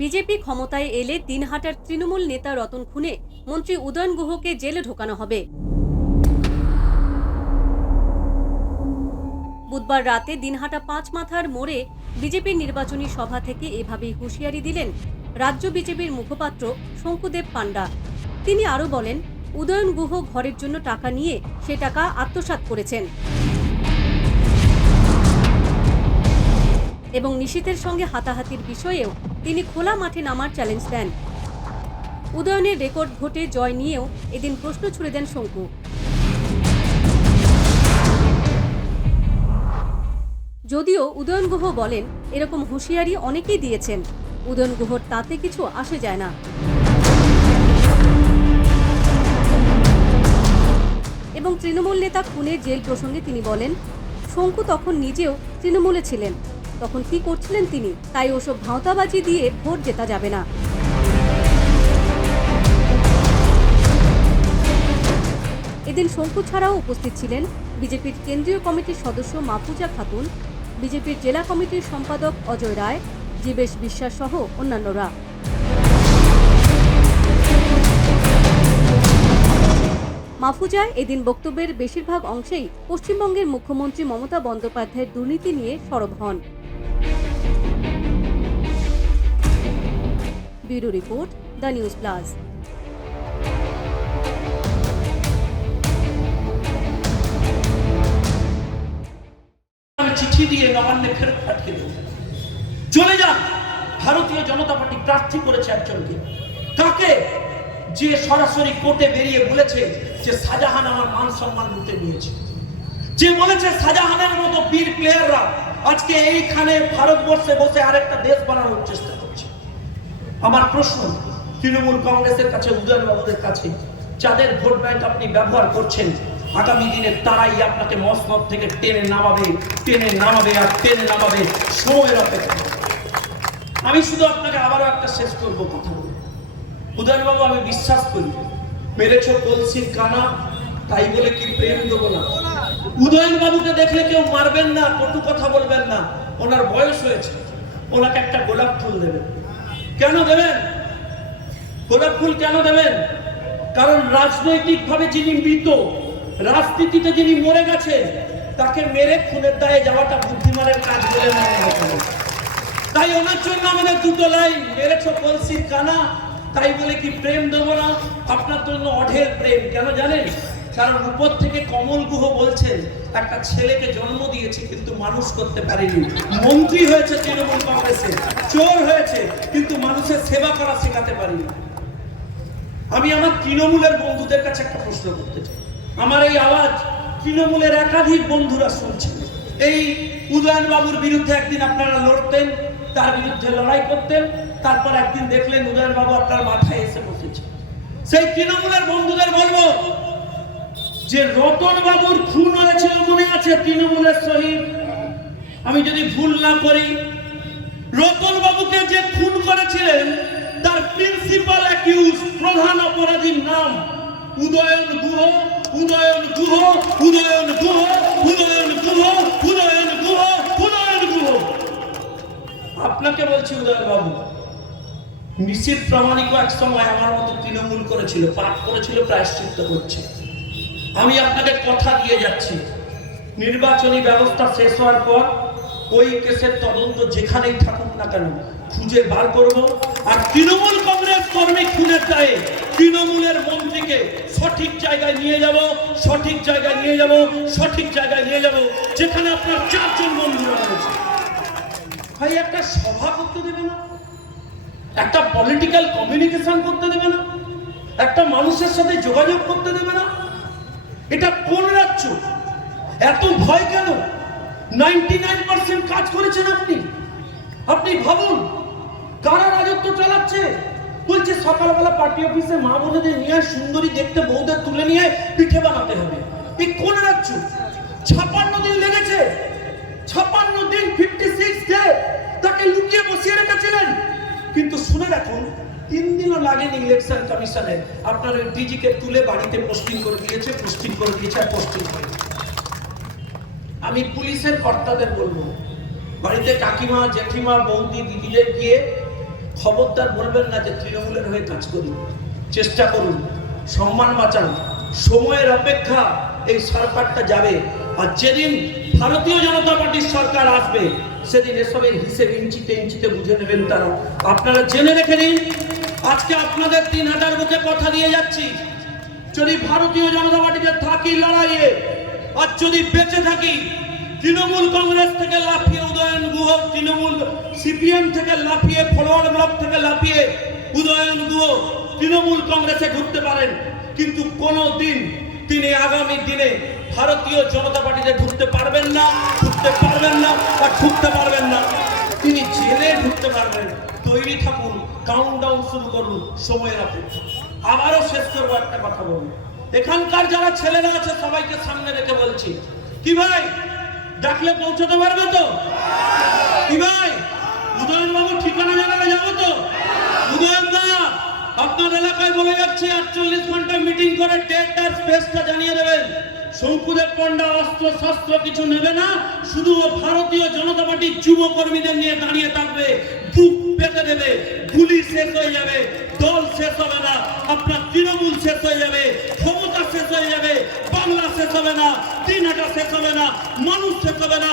BJP ক্ষমতায় এলে দিনহাটার তৃণমূল নেতা রতন খুনে মন্ত্রী উদয়ন গুহকে জেলে ঢোকানো হবে। বুধবার রাতে দিনহাটা পাঁচ মাথার মোড়ে বিজেপির নির্বাচনী সভা থেকে এভাবেই হুঁশিয়ারি দিলেন রাজ্য বিজেপির মুখপাত্র শঙ্কুদেব পান্ডা। তিনি আরও বলেন, উদয়ন গুহ ঘরের জন্য টাকা নিয়ে সে টাকা আত্মসাৎ করেছেন এবং নিশীথের সঙ্গে হাতাহাতির বিষয়েও তিনি খোলা মাঠে নামার চ্যালেঞ্জ দেন। উদয়নের রেকর্ড ভোটে জয় নিয়েও এদিন প্রশ্ন ছুড়ে দেন শঙ্কু। যদিও উদয়ন গুহ বলেন, এরকম হুঁশিয়ারি অনেকেই দিয়েছেন, উদয়ন গুহর তাতে কিছু আসে যায় না। এবং তৃণমূল নেতা খুনের জেল প্রসঙ্গে তিনি বলেন, শঙ্কু তখন নিজেও তৃণমূলে ছিলেন, তখন কি করছিলেন তিনি, তাই ওসব ভাঁওতাবাজি দিয়ে ভোট জেতা যাবে না। এদিন শঙ্কু ছাড়াও উপস্থিত ছিলেন বিজেপির কেন্দ্রীয় কমিটির সদস্য মাহফুজা খাতুন, বিজেপির জেলা কমিটির সম্পাদক অজয় রায়, জীবেশ বিশ্বাস সহ অন্যান্যরা। মাহফুজা এদিন বক্তব্যের বেশিরভাগ অংশেই পশ্চিমবঙ্গের মুখ্যমন্ত্রী মমতা বন্দ্যোপাধ্যায়ের দুর্নীতি নিয়ে সরব হন। Bureau report, the news plus. চিঠি দিয়ে নবান্নে ফেরত পাঠিয়ে দেব, চলে যান। ভারতীয় জনতা পার্টি প্রার্থী করেছে একজনকে, তাকে যে সরাসরি কোর্টে বেরিয়ে বলেছে যে শাহজাহান আমার মান সম্মান লুটে নিয়েছে, যে বলেছে শাহজাহানের মতো বীর প্লেয়াররা আজকে এইখানে ভারতবর্ষে বসে আরেকটা দেশ বানানোর চেষ্টা করছে। আমার প্রশ্ন তৃণমূল কংগ্রেসের কাছে, উদয়ন বাবুদের কাছে, যাদের ভোট ব্যাংক আপনি ব্যবহার করছেন, আগামী দিনে তারাই আপনাকে মসনদ থেকে টেনে নামাবে আর টেনে নামাবে সময়ের অপেক্ষা। আমি শুধু আপনাকে আবারও একটা শেষ করবো কথা বলে, উদয়ন বাবু, আমি বিশ্বাস করি মেরেছ কলসির কানা, তাই বলে কি প্রেম দেবো না। উদয়ন বাবুকে দেখলে কেউ মারবেন না, কটু কথা বলবেন না। ওনার বয়স হয়েছে, ওনাকে একটা গোলাপ ফুল দেবেন। কেন দেবেন গোলাপ ফুল? কেন দেবেন? কারণ রাজনৈতিকভাবে যিনি মৃত, রাজনীতিতে যিনি মরে গেছে, তাকে মেরে খুনের দায়ে যাওয়াটা বুদ্ধিমানের কাজ বলে মনে হয়। তাই ওনার জন্য আমাদের দুটো লাইন, মেরেছ কলসির কানা, তাই বলে কি প্রেম দেবো না। আপনার জন্য অঢেল প্রেম। কেন জানেন? কারণ উপর থেকে কমল গুহ বলছেন, একটা ছেলেকে জন্ম দিয়েছে কিন্তু মানুষ করতে পারেনি, মন্ত্রী হয়েছে তৃণমূল কংগ্রেসে, চোর হয়েছে কিন্তু মানুষের সেবা করা শেখাতে পারিনি। আমি আমার তৃণমূলের বন্ধুদের কাছে একটা প্রশ্ন করতে চাই। আমার এই আওয়াজ তৃণমূলের একাধিক বন্ধুরা শুনছেন। এই উদয়ন বাবুর বিরুদ্ধে একদিন আপনারা লড়তেন, তার বিরুদ্ধে লড়াই করতেন, তারপর একদিন দেখলেন উদয়ন বাবু আপনার মাথায় এসে বসেছে। সেই তৃণমূলের বন্ধুদের বলবো যে রতন বাবুর খুন হয়েছিল, মনে আছে? তৃণমূলের শহীদ, আমি যদি ভুল না করি, রতন বাবুকে যে খুন করেছিলেন তার প্রিন্সিপাল অ্যাকিউজ, প্রধান অপরাধীর নাম উদয়ন গুহ। উদয়ন গুহ, উদয়ন গুহ, উদয়ন গুহ, উদয়ন গুহ, উদয়ন গুহ। আপনাকে বলছি উদয়ন বাবু, নিশ্চিত প্রামাণিক এক সময় আমার মতো তৃণমূল করেছিল, পাপ করেছিল, প্রায়শ্চিত্ত করছে। আমি আপনাকে কথা দিয়ে যাচ্ছি, নির্বাচনী ব্যবস্থা শেষ হওয়ার পর ওই কেসের তদন্ত যেখানেই থাকুক না কেন খুঁজে বার করব। আর তৃণমূল কংগ্রেস কর্মী খুনের দায়ে তৃণমূলের মন্ত্রীকে সঠিক জায়গায় নিয়ে যাব, সঠিক জায়গায় নিয়ে যাব, সঠিক জায়গায় নিয়ে যাব, যেখানে আপনার চারজন বন্ধুরা রয়েছে। ভাই, একটা সভা করতে দেবে না, একটা পলিটিক্যাল কমিউনিকেশন করতে দেবে না, একটা মানুষের সাথে যোগাযোগ করতে দেবে না। এটা কোন রাজ্য? এত ভয় কেন? 99% কাজ করেছেন আপনি। আপনি ভাবুন, কারা রাজত্ব চালাচ্ছে। বলছে সকালবেলা পার্টি অফিসে মা বোনেদের নিয়ে সুন্দরী দেখতে বউদের তুলে নিয়ে পিঠে বানাতে হবে। এই কোন রাজ্য? 56 দিন লেগেছে, 56 দিন, 56 ডে তাকে লুকিয়ে বসিয়ে রেখেছিলেন। কিন্তু শুনে রাখুন, 3 দিনও লাগেনি ইলেকশন কমিশনে, আপনার ওই ডিজিকে তুলে বাড়িতে পোস্টিং করে দিয়েছে, পোস্টিং করে দিয়েছে, আর পোস্টিং হয়েছে। আমি পুলিশের কর্তাদের বলবো, বাড়িতে কাকিমা, জেঠিমা, বৌদি, দিদিদের গিয়ে খবরদার বলবেন না যে তৃণমূলের হয়ে কাজ করি। চেষ্টা করুন, সম্মান বাঁচান। সময়ের অপেক্ষা এই সরকারটা যাবে, আর যেদিন ভারতীয় জনতা পার্টির সরকার আসবে সেদিন এসবের হিসেব ইঞ্চিতে ইঞ্চিতে বুঝে নেবেন তারা। আপনারা জেনে রেখে দিন, আজকে আপনাদের 3 হাজার বুকে কথা দিয়ে যাচ্ছি, যদি ভারতীয় জনতা পার্টিতে থাকি লড়াইয়ে, আর যদি বেঁচে থাকি, তৃণমূল কংগ্রেস থেকে লাফিয়ে উদয়ন গুহ, তৃণমূল সিপিএম থেকে লাফিয়ে, ফরওয়ার্ড ব্লক থেকে লাফিয়ে উদয়ন গুহ তৃণমূল কংগ্রেসে ঢুকতে পারেন, কিন্তু কোনোদিন তিনি আগামী দিনে ভারতীয় জনতা পার্টিতে ঢুকতে পারবেন না, ঢুকতে পারবেন না, বা ঢুকতে পারবেন না। তিনি জেলে ঢুকতে পারবেন। তৈরি থাকুন, কাউন্টডাউন শুরু করুন, সময়ের অপেক্ষা। আবারও শেষ করবো একটা কথা বলুন, এখানকার যারা ছেলেরা আছে সবাইকে সামনে রেখে বলছি, কি ভাই ডাকলে পৌঁছতে পারবে তো? কি ভাই উদয়ন বাবু ঠিকানা জানালে যাবো তো? উদয়ন দা আপনার এলাকায় বলে যাচ্ছে 48 ঘন্টা মিটিং করে ডেট আর স্পেসটা জানিয়ে দেবেন। শঙ্কুদেব পণ্ডা অস্ত্র শস্ত্র কিছু নেবে না, শুধু ভারতীয় জনতা পার্টির যুব কর্মীদের নিয়ে দাঁড়িয়ে থাকবে, বুক পেতে দেবে। গুলি শেষ হয়ে যাবে, দল শেষ হবে না, আপনার তৃণমূল শেষ হয়ে যাবে, ক্ষমতা শেষ হয়ে যাবে, বাংলা শেষ হবে না, দিনহাটা শেষ হবে না, মানুষ শেষ হবে না,